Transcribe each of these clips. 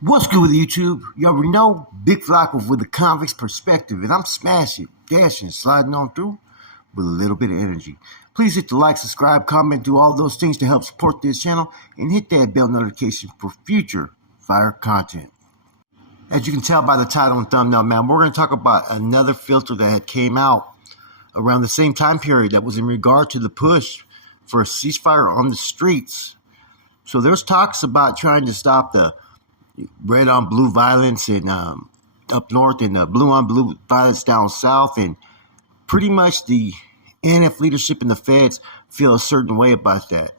What's good with YouTube? You already know, Big Flacco with the convict's perspective, and I'm smashing, dashing, sliding on through with a little bit of energy. Please hit the like, subscribe, comment, do all those things to help support this channel, and hit that bell notification for future fire content. As you can tell by the title and thumbnail, man, we're going to talk about another filter that had came out around the same time period that was in regard to the push for a ceasefire on the streets. So there's talks about trying to stop the red on blue violence in up north and blue on blue violence down south, and pretty much the NF leadership and the feds feel a certain way about that.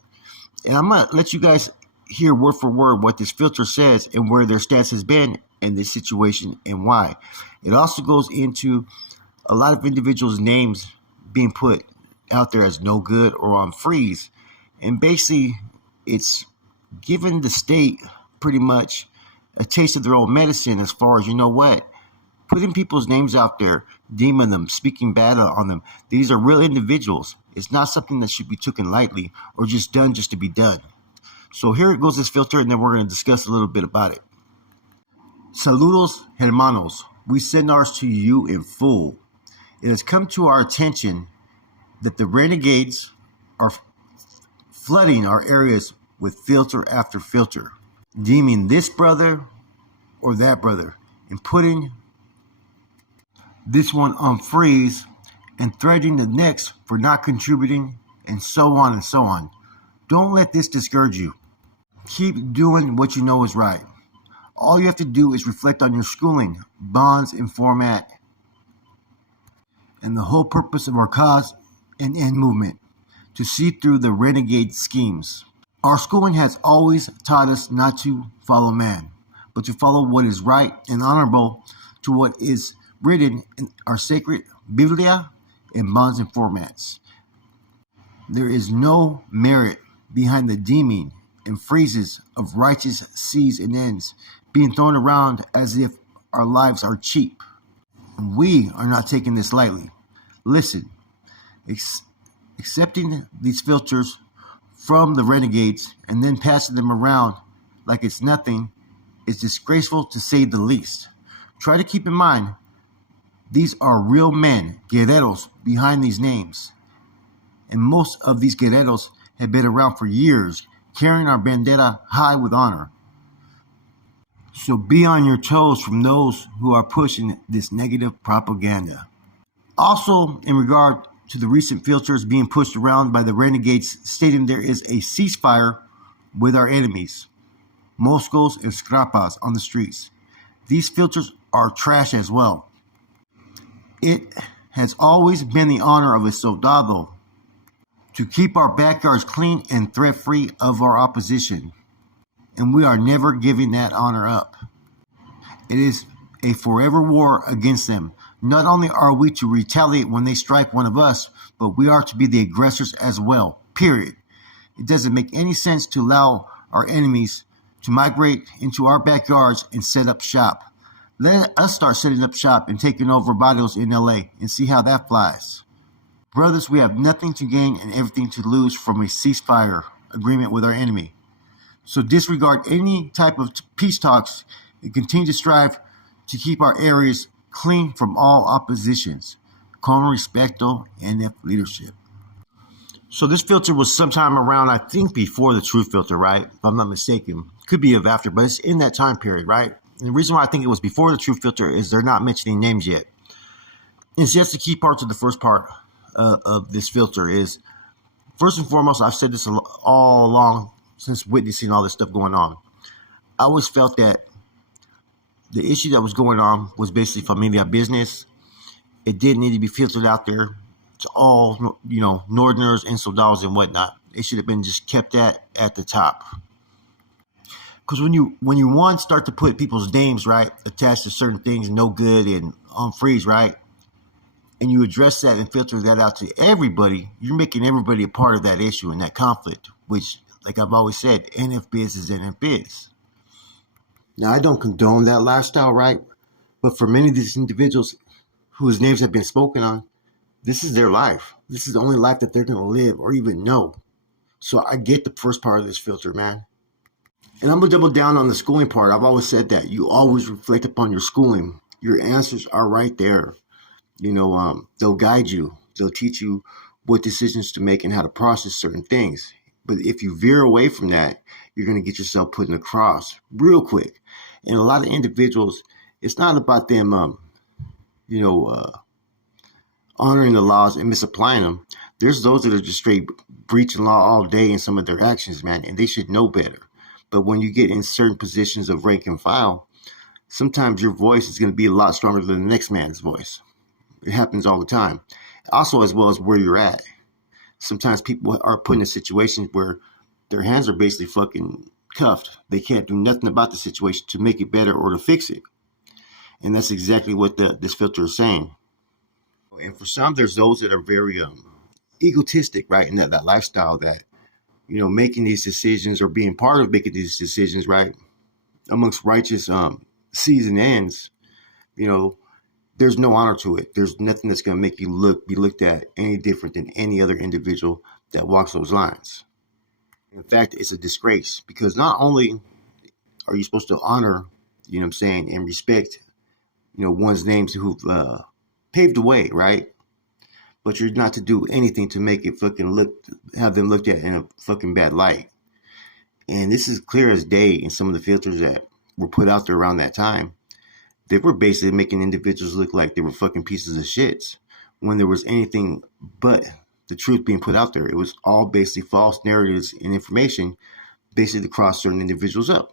And I'm gonna let you guys hear word for word what this filter says and where their stance has been in this situation and why. It also goes into a lot of individuals' names being put out there as no good or on freeze, and basically it's given the state pretty much a taste of their own medicine as far as, you know what, putting people's names out there, deeming them, speaking bad on them. These are real individuals. It's not something that should be taken lightly or just done just to be done. So here it goes, this filter, and then we're going to discuss a little bit about it. Saludos, hermanos. We send ours to you in full. It has come to our attention that the renegades are flooding our areas with filter after filter, deeming this brother or that brother and putting this one on freeze and threatening the next for not contributing, and so on and so on. Don't let this discourage you. Keep doing what you know is right. All you have to do is reflect on your schooling, bonds, and format, and the whole purpose of our cause and end movement, to see through the renegade schemes. Our schooling has always taught us not to follow man, but to follow what is right and honorable, to what is written in our sacred Biblia and bonds and formats. There is no merit behind the deeming and phrases of righteous C's and N's being thrown around as if our lives are cheap. We are not taking this lightly. Listen, accepting these filters from the renegades and then passing them around like it's nothing is disgraceful, to say the least. Try to keep in mind, these are real men, guerreros, behind these names. And most of these guerreros have been around for years, carrying our bandera high with honor. So be on your toes from those who are pushing this negative propaganda. Also, in regard to the recent filters being pushed around by the renegades stating there is a ceasefire with our enemies, Moscos and Scrapas, on the streets. These filters are trash as well. It has always been the honor of a soldado to keep our backyards clean and threat-free of our opposition, and we are never giving that honor up. It is a forever war against them. Not only are we to retaliate when they strike one of us, but we are to be the aggressors as well, period. It doesn't make any sense to allow our enemies to migrate into our backyards and set up shop. Let us start setting up shop and taking over barrios in LA and see how that flies. Brothers, we have nothing to gain and everything to lose from a ceasefire agreement with our enemy. So disregard any type of peace talks and continue to strive to keep our areas clean from all oppositions. Con respecto, NF leadership. So this filter was sometime around, I think, before the truth filter, right? If I'm not mistaken. Could be of after, but it's in that time period, right? And the reason why I think it was before the truth filter is they're not mentioning names yet. It's just the key parts of the first part of this filter is, first and foremost, I've said this all along since witnessing all this stuff going on. I always felt that the issue that was going on was basically Familia business. It didn't need to be filtered out there to all, Northerners and soldados and whatnot. It should have been just kept at the top. Because when you start to put people's names, right, attached to certain things, no good and on freeze, right, and you address that and filter that out to everybody, you're making everybody a part of that issue and that conflict, which, like I've always said, NF biz is NF biz. Now, I don't condone that lifestyle, right? But for many of these individuals whose names have been spoken on, this is their life. This is the only life that they're going to live or even know. So I get the first part of this filter, man. And I'm gonna double down on the schooling part. I've always said that you always reflect upon your schooling. Your answers are right there. They'll guide you. They'll teach you what decisions to make and how to process certain things. But if you veer away from that, you're gonna get yourself put in a cross real quick. And a lot of individuals, it's not about them, you know, uh, honoring the laws and misapplying them. There's those that are just straight breaching law all day in some of their actions, man, and they should know better. But when you get in certain positions of rank and file, sometimes your voice is going to be a lot stronger than the next man's voice. It happens all the time. Also, as well as where you're at. Sometimes people are put in situations where their hands are basically fucking cuffed. They can't do nothing about the situation to make it better or to fix it. And that's exactly what this filter is saying. And for some, there's those that are very egotistic, right, in that lifestyle that, making these decisions or being part of making these decisions, right, amongst righteous seas and ends, you know, there's no honor to it. There's nothing that's going to make you be looked at any different than any other individual that walks those lines. In fact, it's a disgrace because not only are you supposed to honor, what I'm saying, and respect, one's names who've paved the way, right? But you're not to do anything to make it have them looked at in a fucking bad light. And this is clear as day in some of the filters that were put out there around that time. They were basically making individuals look like they were fucking pieces of shits when there was anything but the truth being put out there. It was all basically false narratives and information basically to cross certain individuals up.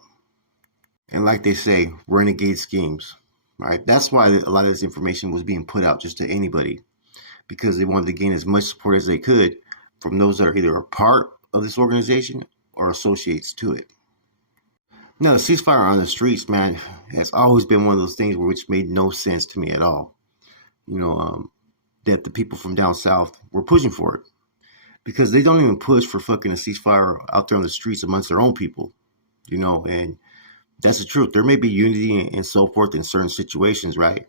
And like they say, renegade schemes, right? That's why a lot of this information was being put out just to anybody, because they wanted to gain as much support as they could from those that are either a part of this organization or associates to it. Now, the ceasefire on the streets, man, has always been one of those things which made no sense to me at all. That the people from down south were pushing for it, because they don't even push for fucking a ceasefire out there on the streets amongst their own people, and that's the truth. There may be unity and so forth in certain situations, right?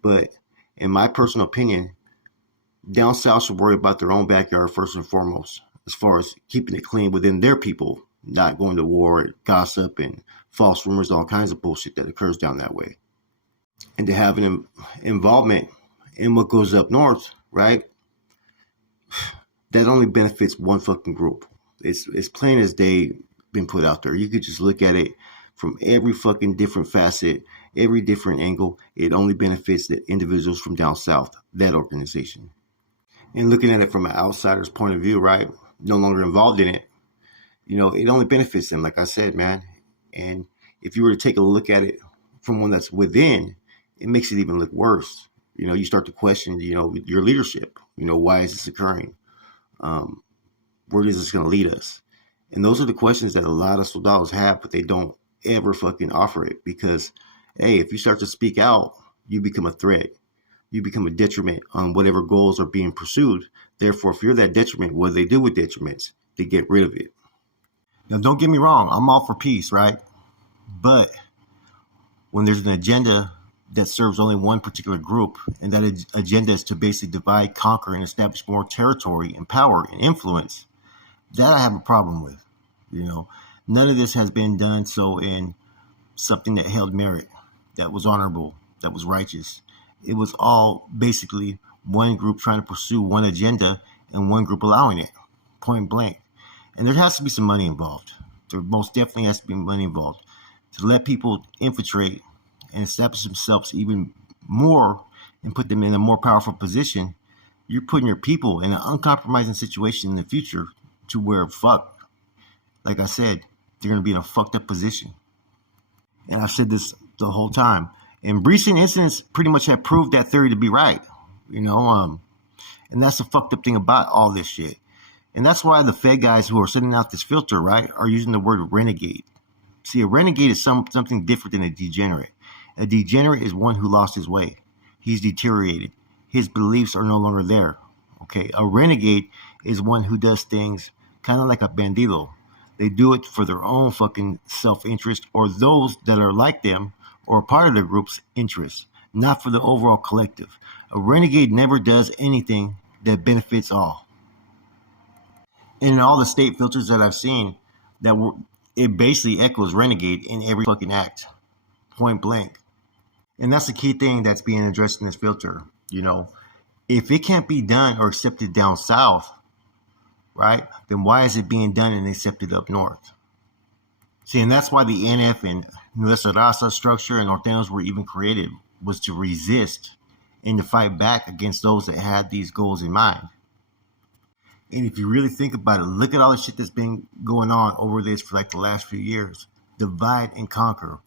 But in my personal opinion, down south should worry about their own backyard first and foremost, as far as keeping it clean within their people, not going to war, gossip, and false rumors, all kinds of bullshit that occurs down that way. And to have an involvement in what goes up north, right? That only benefits one fucking group. It's plain as day been put out there. You could just look at it from every fucking different facet, every different angle. It only benefits the individuals from down south, that organization. And looking at it from an outsider's point of view, right? No longer involved in it, it only benefits them, like I said, man. And if you were to take a look at it from one that's within, it makes it even look worse. You start to question, your leadership. Why is this occurring? Where is this going to lead us? And those are the questions that a lot of soldados have, but they don't ever fucking offer it, because, hey, if you start to speak out, you become a threat. You become a detriment on whatever goals are being pursued. Therefore, if you're that detriment, what do they do with detriments? They get rid of it. Now, don't get me wrong. I'm all for peace, right? But when there's an agenda that serves only one particular group, and that agenda is to basically divide, conquer, and establish more territory and power and influence, that I have a problem with. None of this has been done so in something that held merit, that was honorable, that was righteous. It was all basically one group trying to pursue one agenda and one group allowing it, point blank. And there has to be some money involved. There most definitely has to be money involved to let people infiltrate and establish themselves even more and put them in a more powerful position. You're putting your people in an uncompromising situation in the future to where, like I said, they're going to be in a fucked up position. And I've said this the whole time. And recent incidents pretty much have proved that theory to be right, and that's the fucked up thing about all this shit. And that's why the Fed guys who are sending out this filter, right, are using the word renegade. See, a renegade is something different than a degenerate. A degenerate is one who lost his way. He's deteriorated. His beliefs are no longer there. Okay, a renegade is one who does things kind of like a bandido. They do it for their own fucking self-interest, or those that are like them or part of the group's interests, not for the overall collective. A renegade never does anything that benefits all. And in all the state filters that I've seen that were it basically echoes Renegade in every fucking act, point blank. And that's the key thing that's being addressed in this filter. You know, if it can't be done or accepted down south, right, then why is it being done and accepted up north? See, and that's why the NF and Nuestra structure and Norteños were even created, was to resist and to fight back against those that had these goals in mind. And if you really think about it, look at all the shit that's been going on over this for like the last few years. Divide and conquer.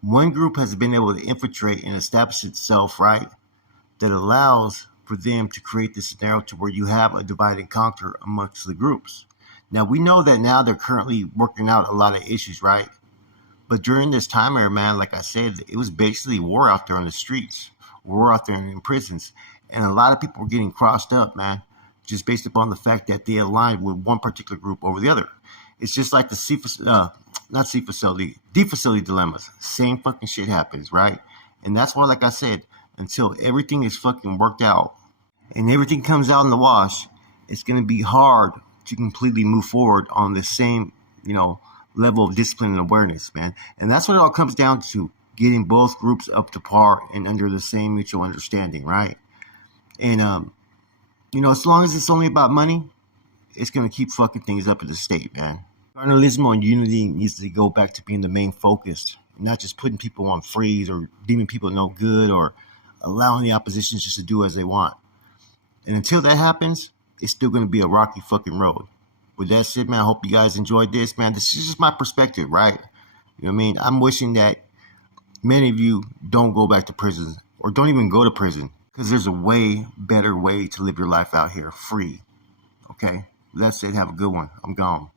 One group has been able to infiltrate and establish itself, right, that allows for them to create this scenario to where you have a divide and conquer amongst the groups. Now, we know that now they're currently working out a lot of issues, right? But during this time era, man, like I said, it was basically war out there on the streets, war out there in prisons. And a lot of people were getting crossed up, man, just based upon the fact that they aligned with one particular group over the other. It's just like the D facility dilemmas. Same fucking shit happens, right? And that's why, like I said, until everything is fucking worked out and everything comes out in the wash, it's going to be hard to completely move forward on the same, level of discipline and awareness, man. And that's what it all comes down to, getting both groups up to par and under the same mutual understanding, right? And, as long as it's only about money, it's going to keep fucking things up in the state, man. Carnalism and unity needs to go back to being the main focus, not just putting people on freeze or deeming people no good or allowing the opposition just to do as they want. And until that happens, it's still going to be a rocky fucking road. With that said, man, I hope you guys enjoyed this, man. This is just my perspective, right? You know what I mean? I'm wishing that many of you don't go back to prison or don't even go to prison, because there's a way better way to live your life out here free. Okay? With that said, have a good one. I'm gone.